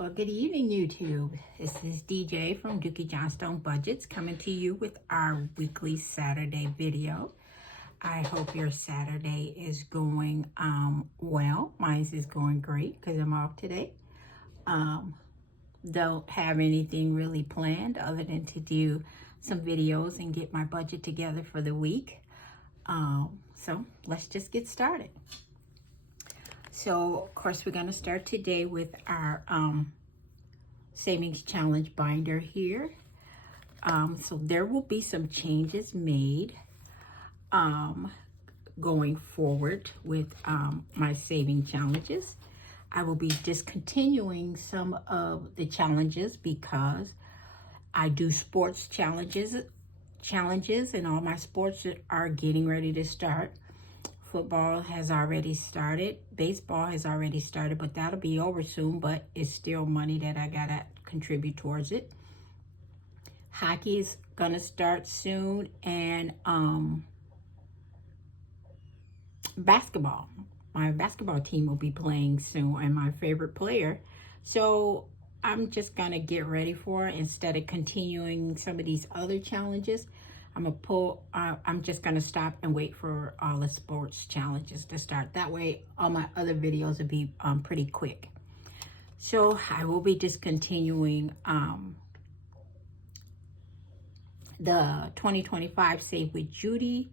Well, good evening, YouTube. This is DJ from Dookie Johnstone Budgets coming to you with our weekly Saturday video. I hope your Saturday is going well. Mine is going great because I'm off today. Don't have anything really planned other than to do some videos and get my budget together for the week. So let's just get started. So, of course, we're going to start today with our savings challenge binder here. So there will be some changes made going forward with my saving challenges. I will be discontinuing some of the challenges because I do sports challenges and all my sports are getting ready to start. Football has already started. Baseball has already started, but that'll be over soon, but it's still money that I gotta contribute towards it. Hockey is gonna start soon, and basketball. My basketball team will be playing soon, and my favorite player. So I'm just gonna get ready for it instead of continuing some of these other challenges. I'm just gonna stop and wait for all the sports challenges to start. That way, all my other videos will be pretty quick. So I will be discontinuing the 2025 Save with Judy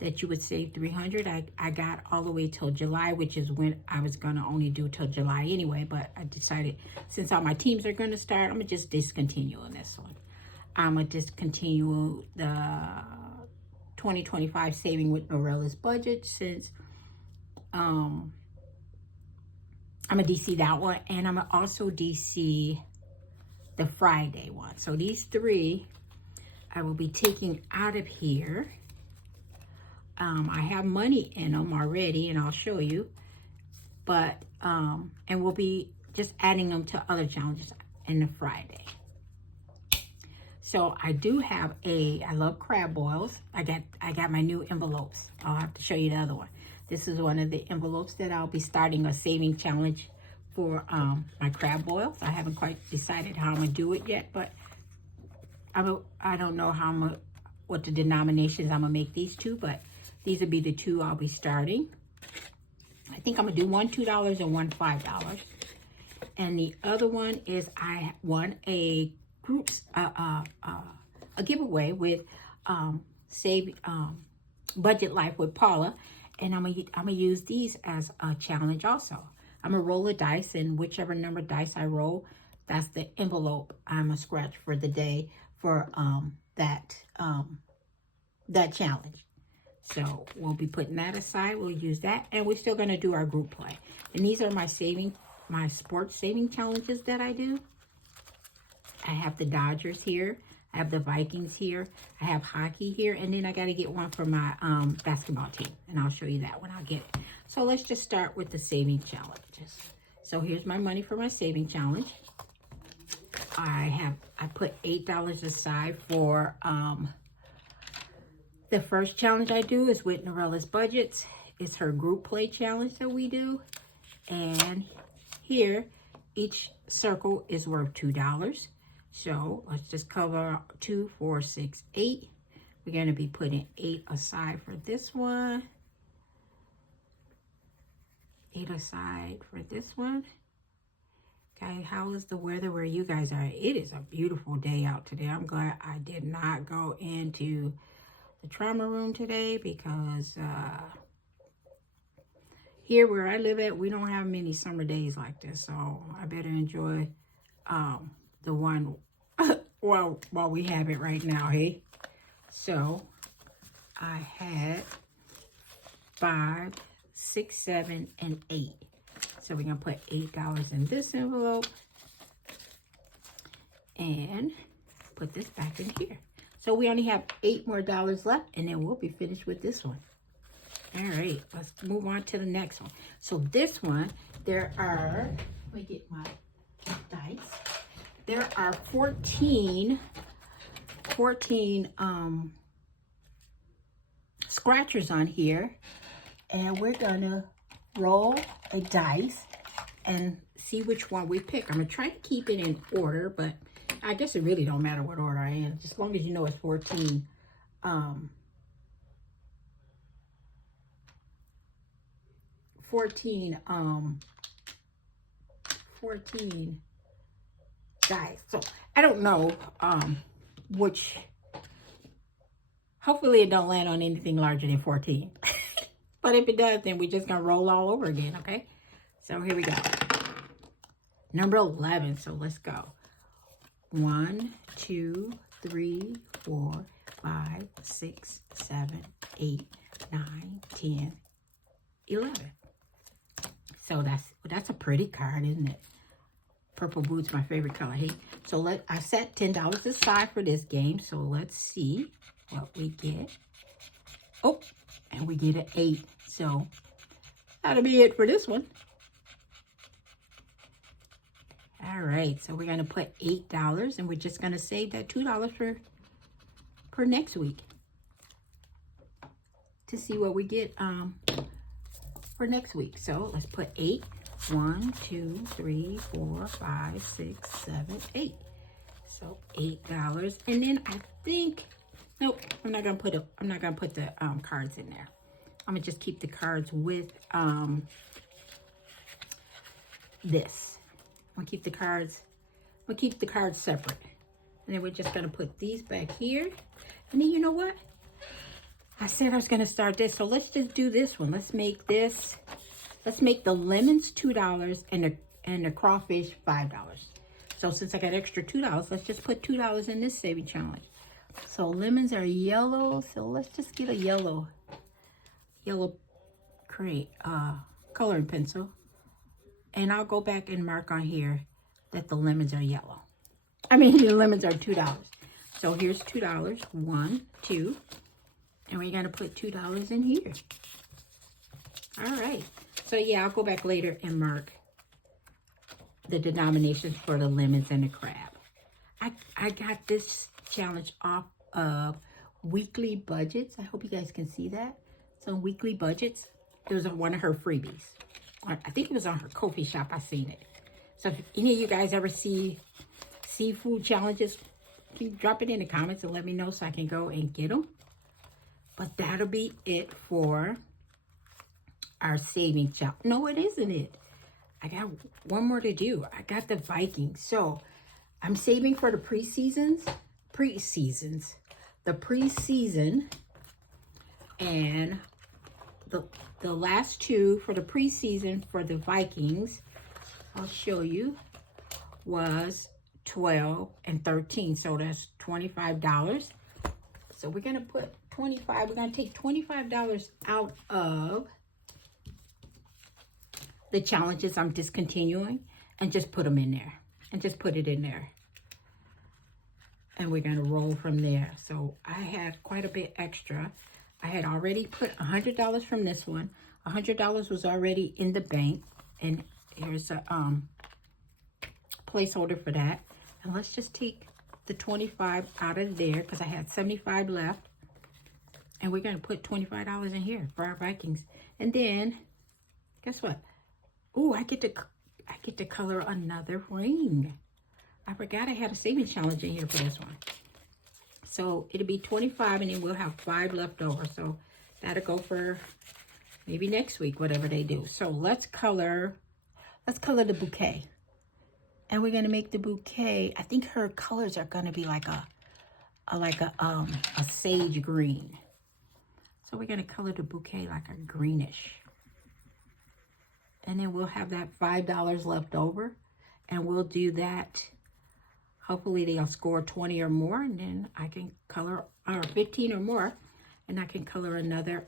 that you would save $300. I got all the way till July, which is when I was gonna only do till July anyway. But I decided since all my teams are gonna start, I'm gonna just discontinue on this one. I'm going to discontinue the 2025 Saving with Norella's Budget since I'm going to DC that one. And I'm going to also DC the Friday one. So these three I will be taking out of here. I have money in them already and I'll show you. But, and we'll be just adding them to other challenges in the Friday. So I do have I love crab boils. I got my new envelopes. I'll have to show you the other one. This is one of the envelopes that I'll be starting a saving challenge for my crab boils. I haven't quite decided how I'm gonna do it yet, but I don't know what the denominations I'm gonna make these two, but these will be the two I'll be starting. I think I'm gonna do one $2 and one $5. And the other one is I won a groups a giveaway with Budget Life with Paula, and I'm gonna use these as a challenge also. I'm gonna roll a dice, and whichever number dice I roll, that's the envelope I'm gonna scratch for the day for that challenge. So we'll be putting that aside. We'll use that, and we're still gonna do our group play. And these are my sports saving challenges that I do. I have the Dodgers here. I have the Vikings here. I have hockey here. And then I got to get one for my basketball team. And I'll show you that when I get it. So let's just start with the saving challenges. So here's my money for my saving challenge. I put $8 aside for the first challenge I do is with Norella's Budgets. It's her group play challenge that we do. And here, each circle is worth $2. So let's just cover 2, 4, 6, 8. We're going to be putting 8 aside for this one. 8 aside for this one. Okay, how is the weather where you guys are? It is a beautiful day out today. I'm glad I did not go into the trauma room today because here where I live at, we don't have many summer days like this. So I better enjoy the one while we have it right now, hey? So I had 5, 6, 7, and 8. So we're gonna put $8 in this envelope and put this back in here. So we only have $8 more left, and then we'll be finished with this one. All right, let's move on to the next one. So this one, let me get my dice. There are 14 scratchers on here, and we're gonna roll a dice and see which one we pick. I'm going to try to keep it in order, but I guess it really don't matter what order I am, just as long as you know it's 14 14 guys. So I don't know which, hopefully it don't land on anything larger than 14. But if it does, then we're just gonna roll all over again, okay? So here we go. Number 11, so let's go. 1, 2, 3, 4, 5, 6, 7, 8, 9, 10, 11. So that's a pretty card, isn't it? Purple boots, my favorite color. Hey, so I set $10 aside for this game. So let's see what we get. Oh, and we get an 8. So that'll be it for this one. All right, so we're gonna put $8, and we're just gonna save that $2 for next week to see what we get for next week. So let's put 8. 1, 2, 3, 4, 5, 6, 7, 8. So $8. And then I think, nope, I'm not gonna put the cards in there. I'm gonna just keep the cards with this. I'm gonna keep the cards separate. And then we're just gonna put these back here. And then you know what? I said I was gonna start this, so let's just do this one. Let's make this. Let's make the lemons $2 and the crawfish $5. So since I got extra $2, let's just put $2 in this saving challenge. So lemons are yellow, so let's just get a yellow coloring pencil. And I'll go back and mark on here that the lemons are yellow. I mean, the lemons are $2. So here's $2, 1, 2, and we're gonna put $2 in here. All right. So yeah, I'll go back later and mark the denominations for the lemons and the crab. I got this challenge off of Weekly Budgets. I hope you guys can see that. So Weekly Budgets, it was one of her freebies. I think it was on her Ko-fi shop. I seen it. So if any of you guys ever see seafood challenges, can you drop it in the comments and let me know so I can go and get them. But that'll be it for our saving challenge. No, it isn't it. I got one more to do. I got the Vikings. So I'm saving for the preseason, and the last two for the preseason for the Vikings, I'll show you, was 12 and 13. So that's $25. So we're gonna put 25. We're gonna take $25 out of the challenges I'm discontinuing and just put them in there and just put it in there. And we're gonna roll from there. So I had quite a bit extra. I had already put $100 from this one. $100 was already in the bank. And here's a placeholder for that. And let's just take the 25 out of there because I had 75 left. And we're gonna put $25 in here for our Vikings. And then, guess what? Oh, I get to color another ring. I forgot I had a savings challenge in here for this one. So it'll be 25 and then we'll have 5 left over. So that'll go for maybe next week, whatever they do. So let's color the bouquet. And we're gonna make the bouquet, I think her colors are gonna be like a sage green. So we're gonna color the bouquet like a greenish. And then we'll have that $5 left over. And we'll do that. Hopefully they'll score 20 or more. And then I can color, or 15 or more. And I can color another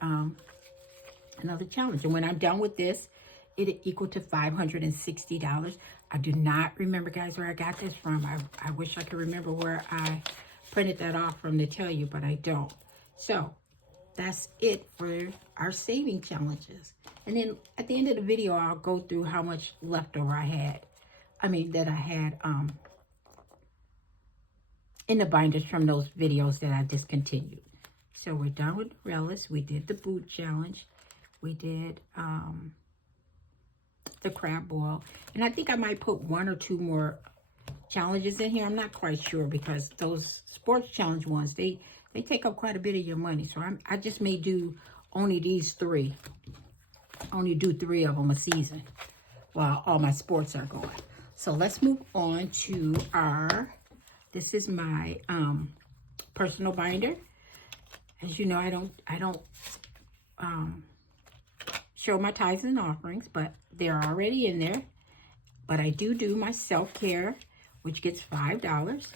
challenge. And when I'm done with this, it'll equal to $560. I do not remember, guys, where I got this from. I wish I could remember where I printed that off from to tell you, but I don't. So that's it for our saving challenges. And then at the end of the video, I'll go through how much leftover I had. That I had in the binders from those videos that I discontinued. So we're done with Relish. We did the boot challenge. We did the crab boil. And I think I might put 1 or 2 more challenges in here. I'm not quite sure because those sports challenge ones, they take up quite a bit of your money. So I just may do only these 3. Only do 3 of them a season while all my sports are going. So let's move on to this is my personal binder. As you know, I don't show my tithes and offerings, but they're already in there. But I do my self-care, which gets $5.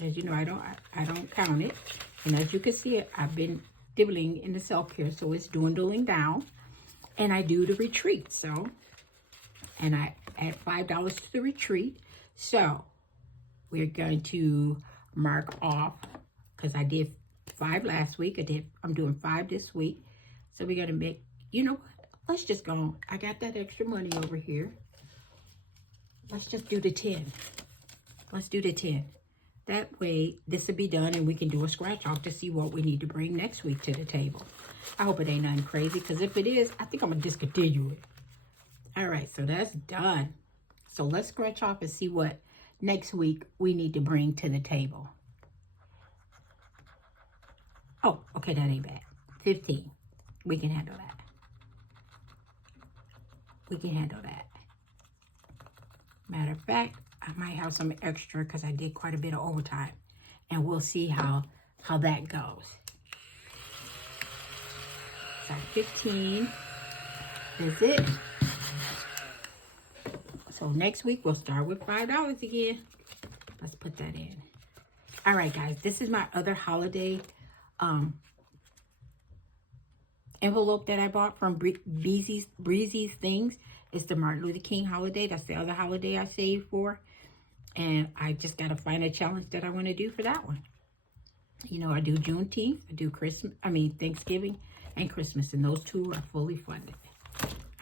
As you know, I don't count it. And as you can see, I've been dibbling in the self-care, so it's dwindling down. And I do the retreat, and I add $5 to the retreat. So we're going to mark off, because I did 5 last week. I'm doing 5 this week. So we're going to make, you know, let's just go. I got that extra money over here. Let's just do the 10. Let's do the 10. That way, this will be done, and we can do a scratch off to see what we need to bring next week to the table. I hope it ain't nothing crazy, because if it is, I think I'm going to discontinue it. All right, so that's done. So let's scratch off and see what next week we need to bring to the table. Oh, okay, that ain't bad. 15. We can handle that. We can handle that. Matter of fact, I might have some extra because I did quite a bit of overtime. And we'll see how that goes. So 15 is it. So next week we'll start with $5 again. Let's put that in. All right, guys, this is my other holiday envelope that I bought from Breezy's Things. It's the Martin Luther King holiday. That's the other holiday I saved for. And I just got to find a challenge that I want to do for that one. You know, I do Juneteenth, I do Thanksgiving and Christmas, and those 2 are fully funded.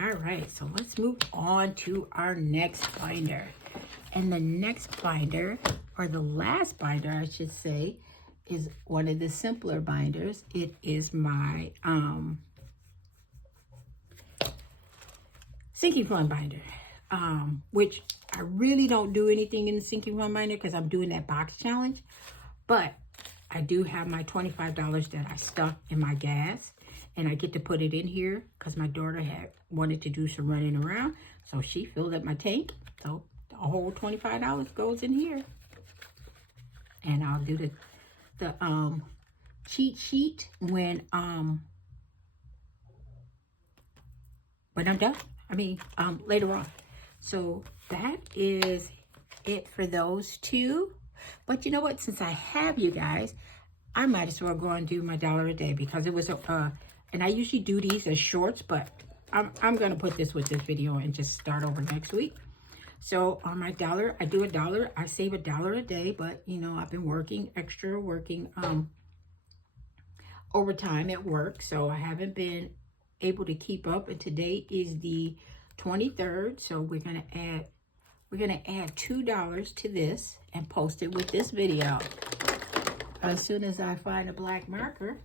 All right, so let's move on to our next binder. And the next binder, or the last binder, I should say, is one of the simpler binders. It is my sinking fund binder, which I really don't do anything in the sinking fund binder because I'm doing that box challenge. But I do have my $25 that I stuck in my gas, and I get to put it in here because my daughter had wanted to do some running around, so she filled up my tank. So the whole $25 goes in here, and I'll do the cheat sheet when I'm done. Later on. So that is it for those 2. But you know what? Since I have you guys, I might as well go and do my $1 a day, because it was and I usually do these as shorts, but I'm going to put this with this video and just start over next week. So on my $1, I do $1. I save $1 a day, but you know, I've been working overtime at work, so I haven't been able to keep up. And today is the 23rd, so we're gonna add $2 to this and post it with this video as soon as I find a black marker,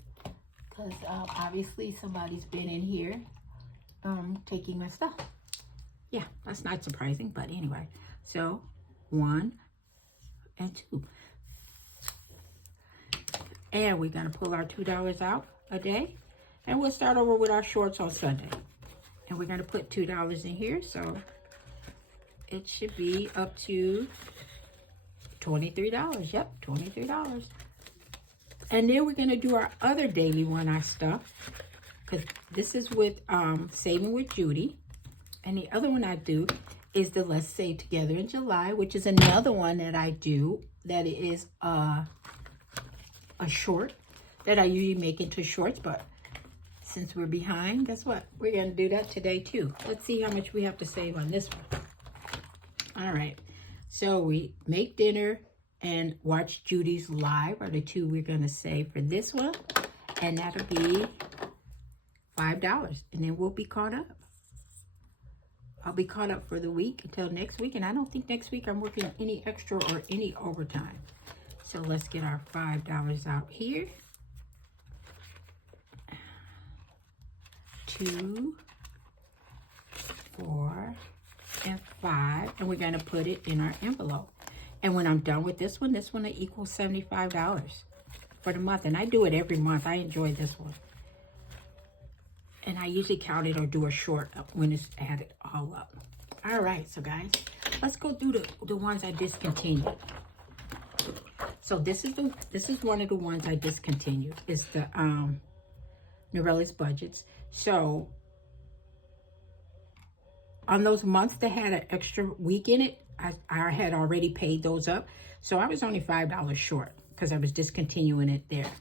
because obviously somebody's been in here taking my stuff. Yeah, that's not surprising, but anyway. So 1 and 2, and we're gonna pull our $2 out a day, and we'll start over with our shorts on Sunday. And we're going to put $2 in here, so it should be up to $23. Yep, $23. And then we're going to do our other daily one I stuffed, because this is with Saving with Judy. And the other one I do is the Let's Save Together in July, which is another one that I do that is a short that I usually make into shorts, but since we're behind, guess what? We're going to do that today too. Let's see how much we have to save on this one. All right. So we make dinner and watch Judy's live are the 2 we're going to save for this one. And that'll be $5. And then we'll be caught up. I'll be caught up for the week until next week. And I don't think next week I'm working any extra or any overtime. So let's get our $5 out here. 2, 4, 5, and we're going to put it in our envelope. And when I'm done with this one will equal $75 for the month. And I do it every month. I enjoy this one. And I usually count it or do a short when it's added all up. All right, so guys, let's go through the ones I discontinued. So this is one of the ones I discontinued. It's the Norella's Budgets. So on those months that had an extra week in it, I had already paid those up. So I was only $5 short because I was discontinuing it there.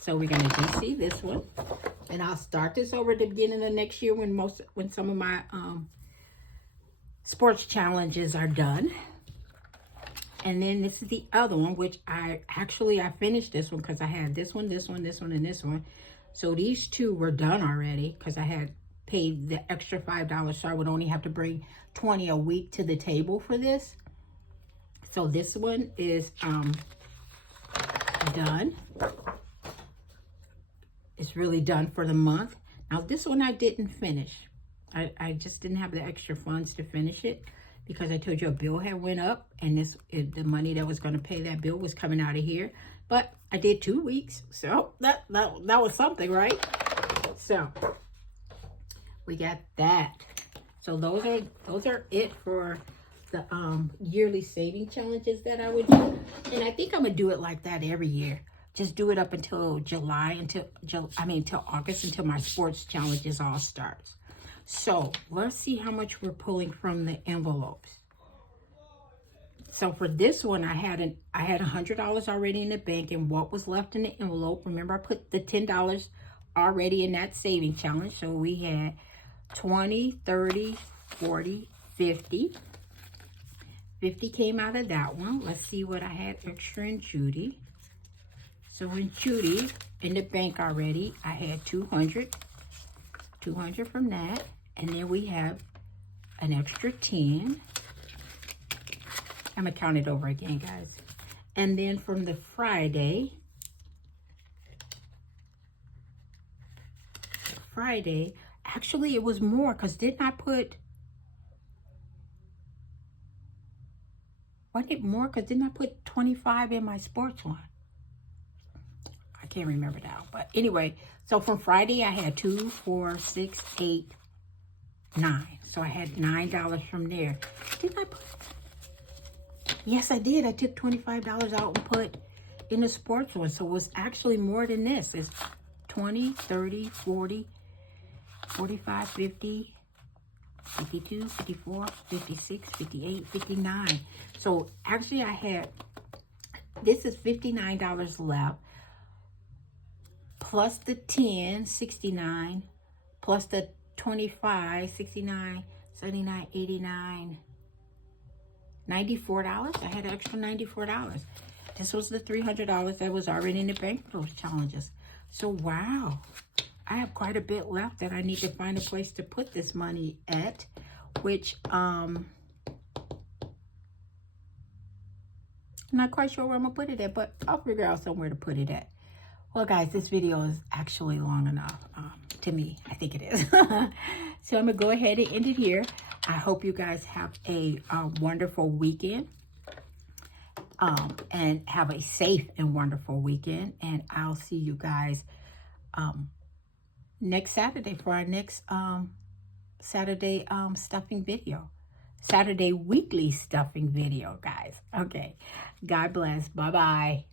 So we're going to DC this one. And I'll start this over at the beginning of next year when some of my sports challenges are done. And then this is the other one, which I finished this one because I had this one, and this one. So these two were done already because I had paid the extra $5, so I would only have to bring 20 a week to the table for this. So this one is done. It's really done for the month. Now this one I didn't finish. I just didn't have the extra funds to finish it because I told you a bill had went up, and the money that was going to pay that bill was coming out of here. But I did 2 weeks, so that was something, right? So we got that. So those are it for the yearly saving challenges that I would do, and I think I'm gonna do it like that every year. Just do it up until until August, until my sports challenges all starts. So let's see how much we're pulling from the envelopes. So for this one, I had $100 already in the bank, and what was left in the envelope, remember I put the $10 already in that saving challenge. So we had 20, 30, 40, 50. 50 came out of that one. Let's see what I had extra in Judy. So in Judy, in the bank already, I had 200 from that. And then we have an extra 10. I'm going to count it over again, guys. And then from the Friday, actually it was more because didn't I put, wasn't it more because didn't I put 25 in my sports one? I can't remember now, but anyway, so from Friday I had 2, 4, 6, 8, 9. So I had $9 from there. Didn't I put? Yes, I did. I took $25 out and put in the sports one. So it was actually more than this. It's 20, 30, 40, 45, 50, 52, 54, 56, 58, 59. So actually I had, this is $59 left. Plus the 10, 69, plus the 25, 69, 79, 89, $94. I had an extra $94. This was the $300 that was already in the bank for those challenges. So, wow. I have quite a bit left that I need to find a place to put this money at, which, I'm not quite sure where I'm going to put it at, but I'll figure out somewhere to put it at. Well, guys, this video is actually long enough. To me, I think it is. So I'm going to go ahead and end it here. I hope you guys have a wonderful weekend. And have a safe and wonderful weekend. And I'll see you guys next Saturday for our next Saturday stuffing video. Saturday weekly stuffing video, guys. Okay. God bless. Bye-bye.